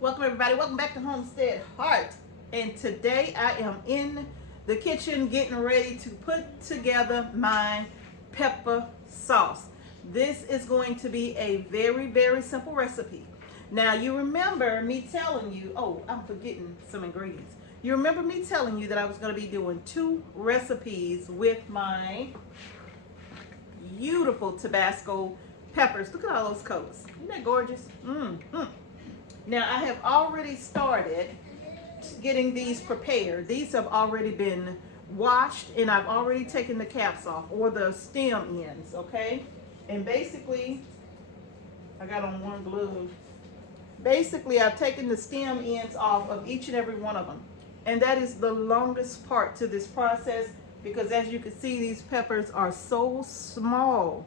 Welcome everybody, welcome back to Homestead Heart. And today I am in the kitchen getting ready to put together my pepper sauce. This is going to be a very simple recipe. Now you remember me telling you, oh, I'm forgetting some ingredients. You remember me telling you that I was going to be doing 2 recipes with my beautiful Tabasco peppers. Look at all those colors. Isn't that gorgeous? Now I have already started getting these prepared. These have already been washed and I've already taken the caps off or the stem ends, okay? And basically, I got on one glove. Basically, I've taken the stem ends off of each and every one of them. And that is the longest part to this process because as you can see, these peppers are so small.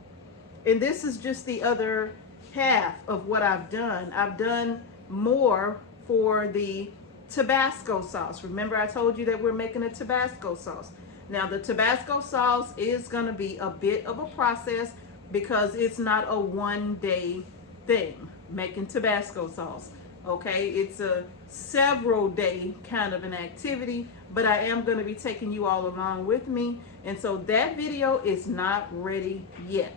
And this is just the other half of what I've done. I've done more for the Tabasco sauce. Remember I told you that we're making a Tabasco sauce. Now the Tabasco sauce is going to be a bit of a process because it's not a one-day thing making Tabasco sauce. Okay, it's a several day kind of an activity, but I am going to be taking you all along with me, and so that video is not ready yet.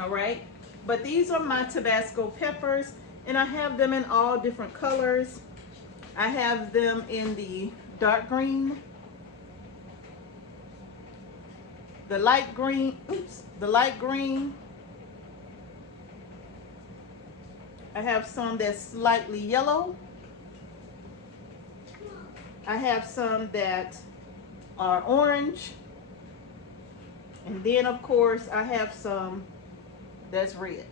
All right, but these are my Tabasco peppers and I have them in all different colors. I have them in the dark green, the light green, the light green. I have some that's slightly yellow. I have some that are orange. And then of course I have some that's red.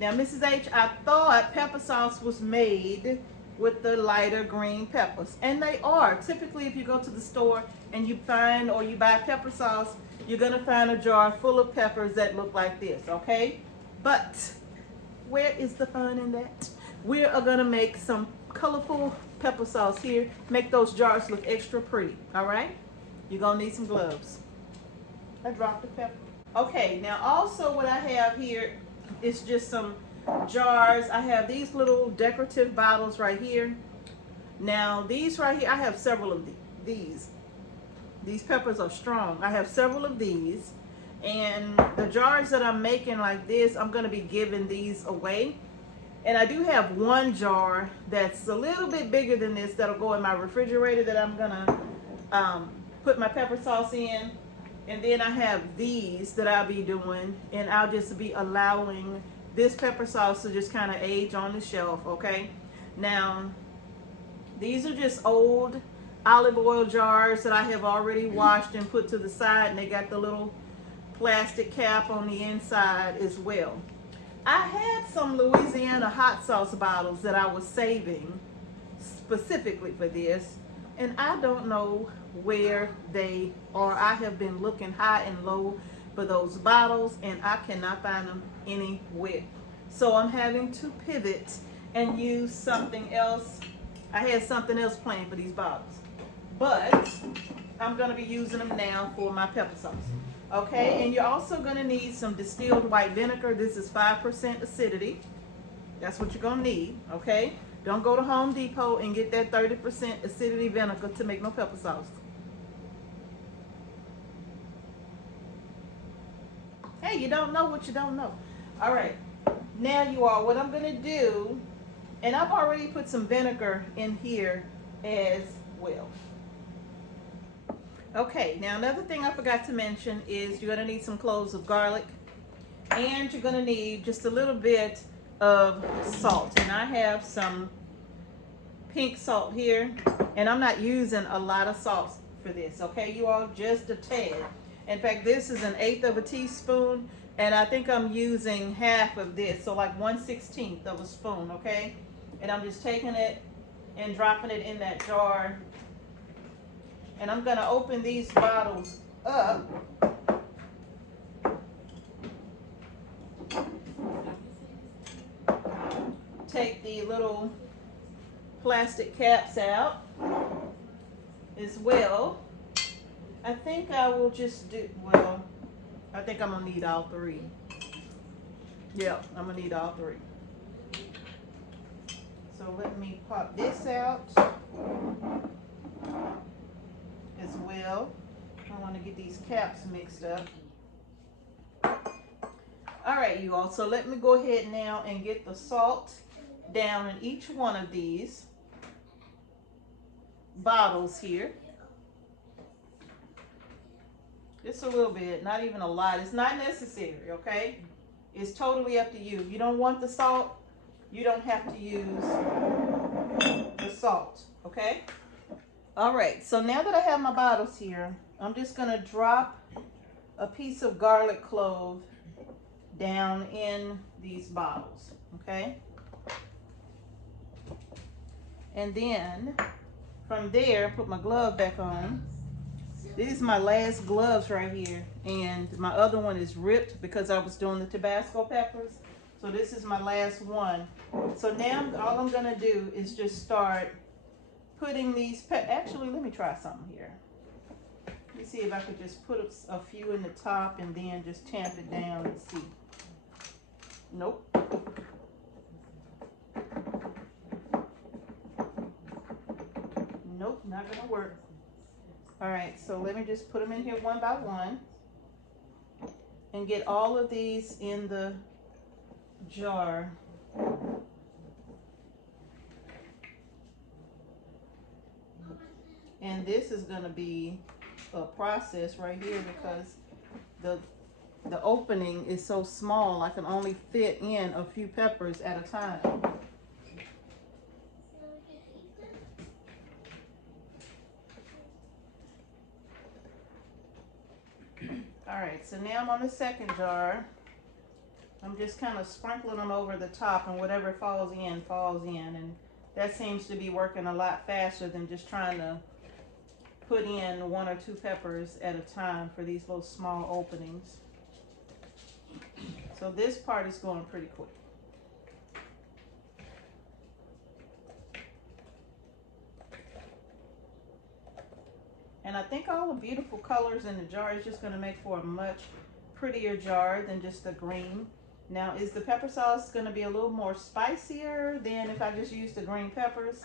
Now, Mrs. H, I thought pepper sauce was made with the lighter green peppers, and they are. Typically, if you go to the store and you find or you buy pepper sauce, you're gonna find a jar full of peppers that look like this, okay? But where is the fun in that? We are gonna make some colorful pepper sauce here, make those jars look extra pretty, all right? You're gonna need some gloves. I dropped the pepper. Okay, now also what I have here is just some jars. I have these little decorative bottles right here. Now these right here, I have several of these. These peppers are strong. I have several of these, and the jars that I'm making like this, I'm going to be giving these away. And I do have one jar that's a little bit bigger than this that'll go in my refrigerator that I'm gonna put my pepper sauce in. And then I have these that I'll be doing, and I'll just be allowing this pepper sauce to just kind of age on the shelf, okay? Now, these are just old olive oil jars that I have already washed and put to the side, and they got the little plastic cap on the inside as well. I had some Louisiana hot sauce bottles that I was saving specifically for this, and I don't know where they are. I have been looking high and low for those bottles and I cannot find them anywhere. So I'm having to pivot and use something else. I had something else planned for these bottles, but I'm going to be using them now for my pepper sauce. Okay, and you're also going to need some distilled white vinegar. This is 5% acidity. That's what you're going to need, okay? Don't go to Home Depot and get that 30% acidity vinegar to make no pepper sauce. Hey, you don't know what you don't know. All right, now you all, what I'm going to do, and I've already put some vinegar in here as well. Okay, now another thing I forgot to mention is you're going to need some cloves of garlic, and you're going to need just a little bit of salt. And I have some pink salt here, and I'm not using a lot of salt for this, okay, you all, just a tad. In fact, this is 1/8 of a teaspoon, and I think I'm using half of this, so like 1/16 of a spoon, okay? And I'm just taking it and dropping it in that jar. And I'm gonna open these bottles up. Take the little plastic caps out as well. I think I will just do, well, I think I'm gonna need all 3. Yeah, I'm gonna need all 3. So So let me pop this out as well. I want to get these caps mixed up. All right, you all. So let me go ahead now and get the salt down in each one of these bottles here. Just a little bit, not even a lot. It's not necessary, okay? It's totally up to you. If you don't want the salt, you don't have to use the salt, okay? All right, so now that I have my bottles here, I'm just gonna drop a piece of garlic clove down in these bottles, okay? And then from there, put my glove back on. These are my last gloves right here, and my other one is ripped because I was doing the Tabasco peppers. So this is my last one. So now all I'm gonna do is just start putting these, actually let me try something here. Let me see if I could just put a few in the top and then just tamp it down and see. Nope. Nope, not gonna work. All right, so let me just put them in here one by one and get all of these in the jar. And this is gonna be a process right here because the opening is so small, I can only fit in a few peppers at a time. All right, so now I'm on the second jar. I'm just kind of sprinkling them over the top, and whatever falls in, and that seems to be working a lot faster than just trying to put in 1 or 2 peppers at a time for these little small openings. So this part is going pretty quick. And I think all the beautiful colors in the jar is just going to make for a much prettier jar than just the green. Now, is the pepper sauce going to be a little more spicier than if I just used the green peppers?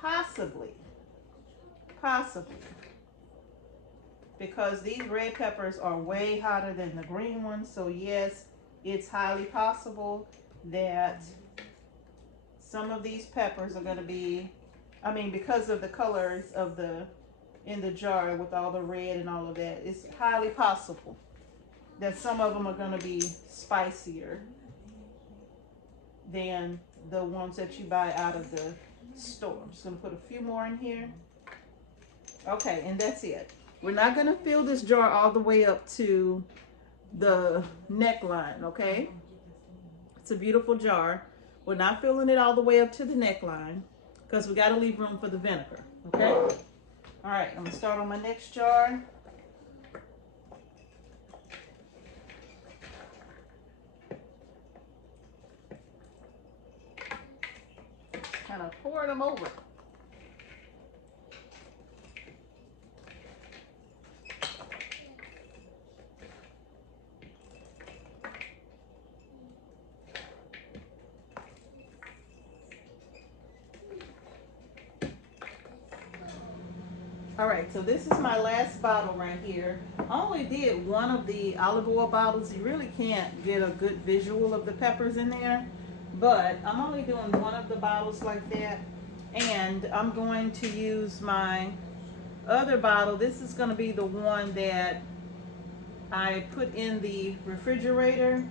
Possibly. Possibly. Because these red peppers are way hotter than the green ones. So yes, it's highly possible that some of these peppers are going to be, I mean, because of the colors of in the jar with all the red and all of that, it's highly possible that some of them are going to be spicier than the ones that you buy out of the store. I'm just going to put a few more in here. Okay, and that's it. We're not going to fill this jar all the way up to the neckline, okay? It's a beautiful jar. We're not filling it all the way up to the neckline because we got to leave room for the vinegar, okay? All right, I'm gonna start on my next jar. Kind of pouring them over. All right, so this is my last bottle right here. I only did one of the olive oil bottles. You really can't get a good visual of the peppers in there, but I'm only doing one of the bottles like that. And I'm going to use my other bottle. This is going to be the one that I put in the refrigerator,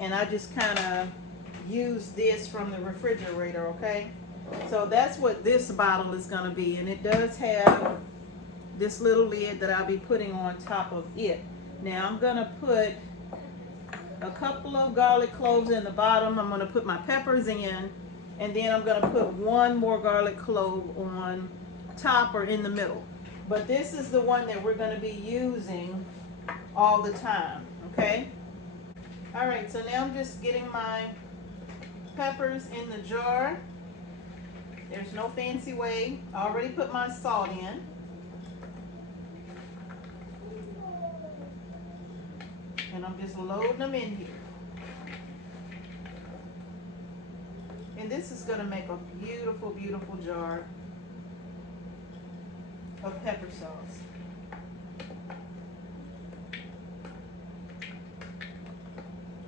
and I just kind of use this from the refrigerator, okay? So that's what this bottle is going to be, and it does have this little lid that I'll be putting on top of it. Now I'm going to put a couple of garlic cloves in the bottom. I'm going to put my peppers in, and then I'm going to put one more garlic clove on top or in the middle. But this is the one that we're going to be using all the time, okay? All right, so now I'm just getting my peppers in the jar. There's no fancy way. I already put my salt in. And I'm just loading them in here. And this is going to make a beautiful, beautiful jar of pepper sauce.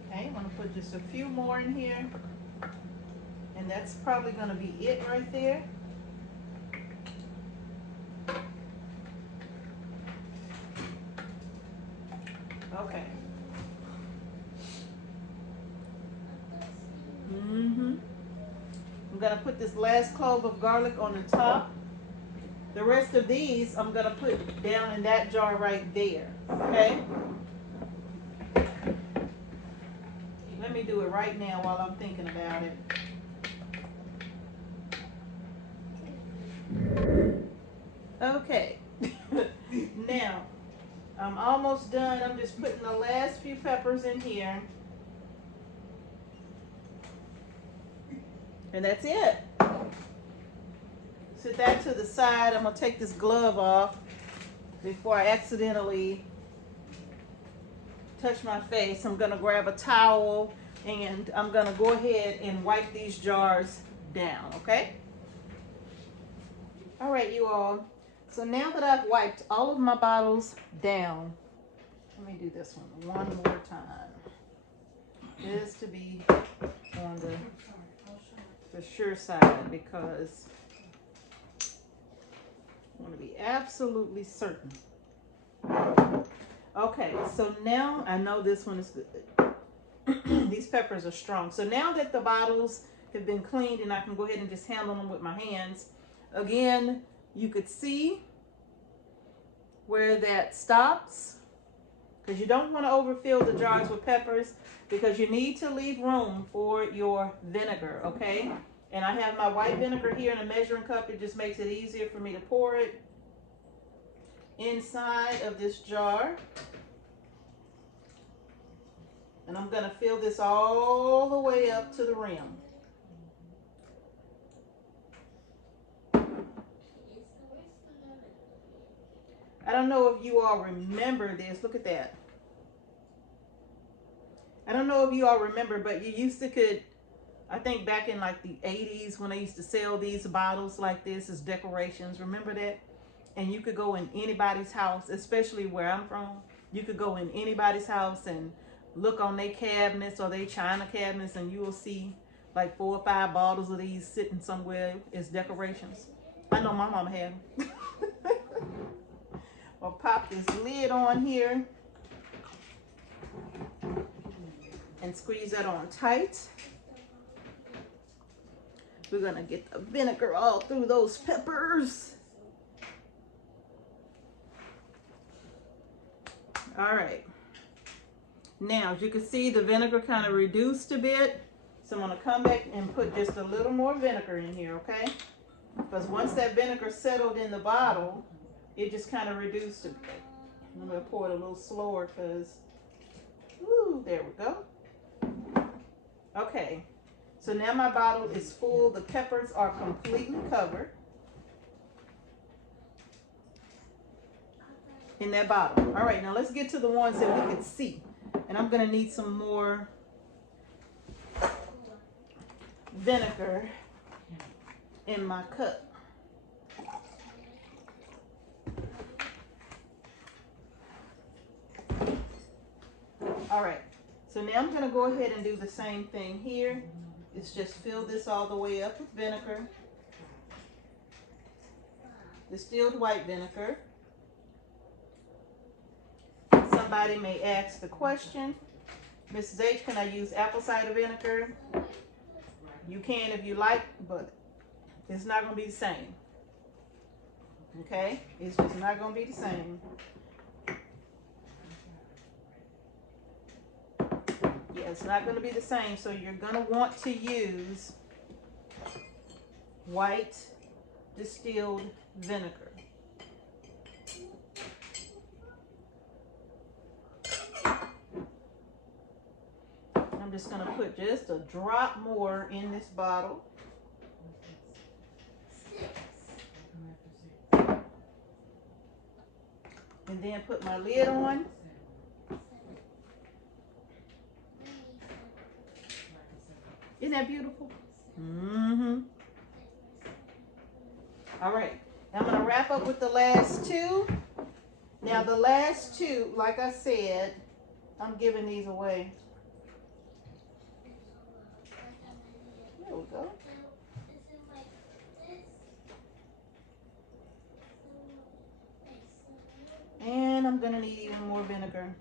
Okay, I'm going to put just a few more in here. And that's probably going to be it right there. Okay. I'm going to put this last clove of garlic on the top. The rest of these I'm going to put down in that jar right there. Okay? Let me do it right now while I'm thinking about it. Okay. Now, I'm almost done. I'm just putting the last few peppers in here. And that's it. Set that to the side. I'm going to take this glove off before I accidentally touch my face. I'm going to grab a towel and I'm going to go ahead and wipe these jars down, okay? All right, you all. So now that I've wiped all of my bottles down, let me do this one more time. Just to be on the sure side, because I want to be absolutely certain. Okay, so now I know this one is good. These peppers are strong. So now that the bottles have been cleaned and I can go ahead and just handle them with my hands, again, you could see where that stops, because you don't want to overfill the jars with peppers, because you need to leave room for your vinegar, okay? And I have my white vinegar here in a measuring cup. It just makes it easier for me to pour it inside of this jar. And I'm going to fill this all the way up to the rim. I don't know if you all remember this. Look at that. I don't know if you all remember, but you used to could, I think back in like the 80s when they used to sell these bottles like this as decorations. Remember that? And you could go in anybody's house, especially where I'm from. You could go in anybody's house and look on their cabinets or their china cabinets, and you will see like 4 or 5 bottles of these sitting somewhere as decorations. I know my mama had them. I'll pop this lid on here and squeeze that on tight. We're gonna get the vinegar all through those peppers. All right. Now, as you can see, the vinegar kind of reduced a bit. So I'm gonna come back and put just a little more vinegar in here, okay? Because once that vinegar settled in the bottle, it just kind of reduced a bit. I'm gonna pour it a little slower because, woo, there we go. Okay, so now my bottle is full. The peppers are completely covered in that bottle. All right, now let's get to the ones that we can see. And I'm gonna need some more vinegar in my cup. All right, so now I'm gonna go ahead and do the same thing here. It's just fill this all the way up with vinegar. Distilled white vinegar. Somebody may ask the question, Mrs. H, can I use apple cider vinegar? You can if you like, but it's not gonna be the same. Okay, it's just not gonna be the same. Yeah, it's not going to be the same, so you're going to want to use white distilled vinegar. I'm just going to put just a drop more in this bottle. And then put my lid on. Isn't that beautiful? All right, I'm gonna wrap up with the last two. Now the last two, like I said, I'm giving these away. There we go. And I'm gonna need even more vinegar.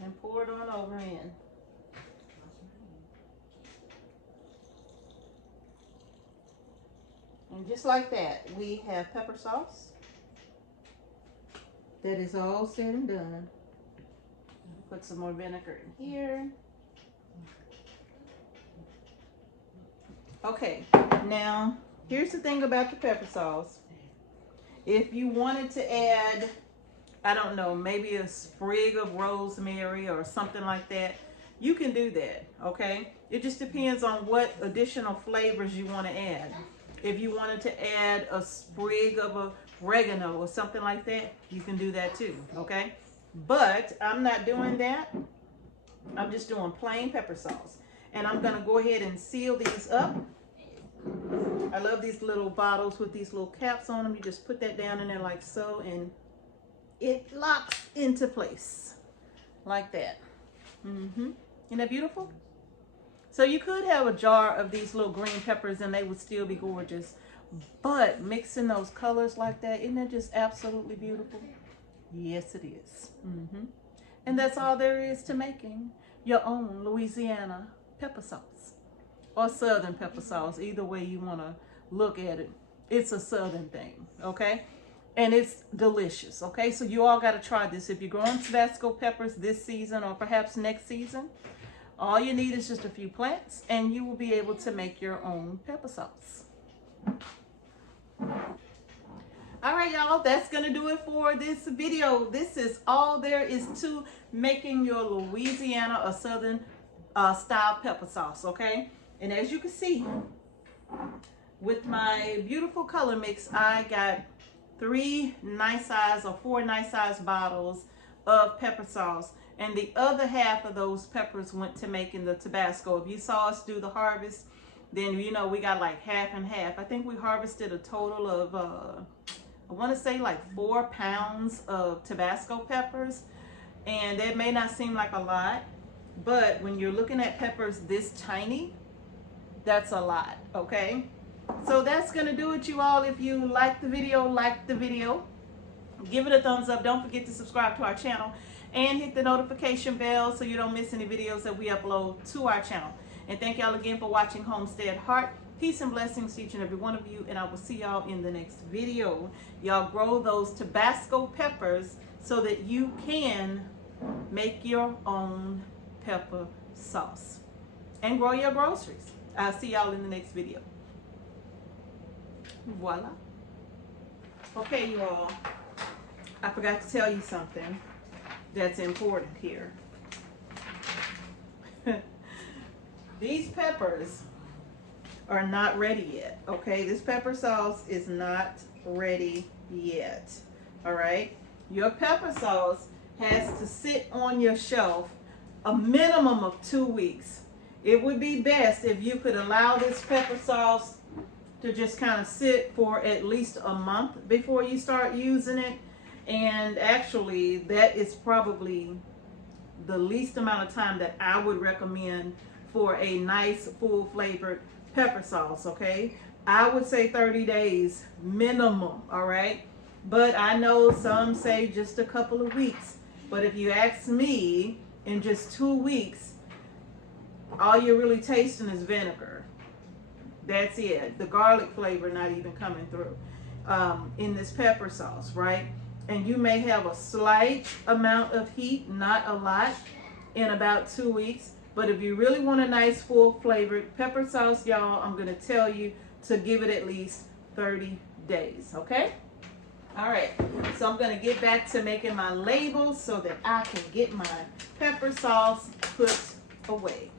And pour it on over in. And just like that, we have pepper sauce. That is all said and done. Put some more vinegar in here. Okay, now here's the thing about the pepper sauce. If you wanted to add, I don't know, maybe a sprig of rosemary or something like that, you can do that, okay? It just depends on what additional flavors you want to add. If you wanted to add a sprig of oregano or something like that, you can do that too, okay? But I'm not doing that. I'm just doing plain pepper sauce. And I'm gonna go ahead and seal these up. I love these little bottles with these little caps on them. You just put that down in there like so, and it locks into place like that. Isn't that beautiful? So you could have a jar of these little green peppers and they would still be gorgeous. But mixing those colors like that, isn't that just absolutely beautiful? Yes, it is. And that's all there is to making your own Louisiana pepper sauce or Southern pepper sauce. Either way you want to look at it, it's a Southern thing, okay? And it's delicious, okay? So you all got to try this. If you're growing Tabasco peppers this season or perhaps next season, all you need is just a few plants and you will be able to make your own pepper sauce. All right, y'all, that's gonna do it for this video. This is all there is to making your Louisiana or Southern style pepper sauce, okay? And as you can see, with my beautiful color mix, I got 3 nice size or 4 nice size bottles of pepper sauce. And the other half of those peppers went to making the Tabasco. If you saw us do the harvest, then you know we got like half and half. I think we harvested a total of, I want to say like 4 pounds of Tabasco peppers. And that may not seem like a lot, but when you're looking at peppers this tiny, that's a lot, okay? So that's gonna do it, you all. If you like the video, give it a thumbs up. Don't forget to subscribe to our channel and hit the notification bell so you don't miss any videos that we upload to our channel. And thank y'all again for watching Homestead Heart. Peace and blessings to each and every one of you, and I will see y'all in the next video. Y'all grow those Tabasco peppers so that you can make your own pepper sauce and grow your groceries. I'll see y'all in the next video. Voila. Okay, you all, I forgot to tell you something that's important here. These peppers are not ready yet, okay? This pepper sauce is not ready yet, all right? Your pepper sauce has to sit on your shelf a minimum of 2 weeks. It would be best if you could allow this pepper sauce to just kind of sit for at least a month before you start using it. And actually, that is probably the least amount of time that I would recommend for a nice, full flavored pepper sauce, okay? I would say 30 days minimum, all right? But I know some say just a couple of weeks. But if you ask me, in just 2 weeks, all you're really tasting is vinegar. That's it. The garlic flavor not even coming through in this pepper sauce, right? And you may have a slight amount of heat, not a lot, in about 2 weeks. But if you really want a nice full flavored pepper sauce, y'all, I'm gonna tell you to give it at least 30 days, okay? All right, so I'm gonna get back to making my labels so that I can get my pepper sauce put away.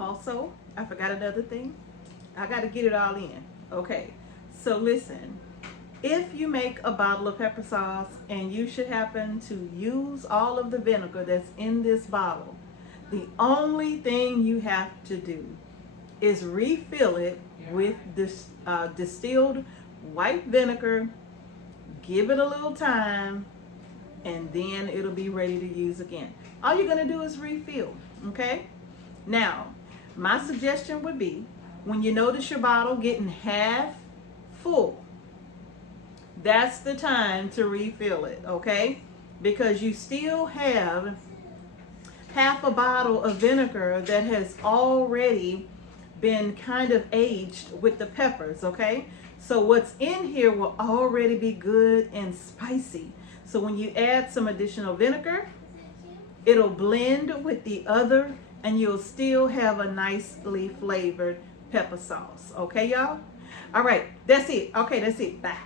Also, I forgot another thing. I got to get it all in. Okay, so listen, if you make a bottle of pepper sauce and you should happen to use all of the vinegar that's in this bottle, the only thing you have to do is refill it with this distilled white vinegar, give it a little time, and then it'll be ready to use again. All you're gonna do is refill, okay? Now, my suggestion would be, when you notice your bottle getting half full, that's the time to refill it, okay? Because you still have half a bottle of vinegar that has already been kind of aged with the peppers, okay? So what's in here will already be good and spicy. So when you add some additional vinegar, it'll blend with the other and you'll still have a nicely flavored pepper sauce. Okay, y'all? All right, that's it. Okay, that's it. Bye.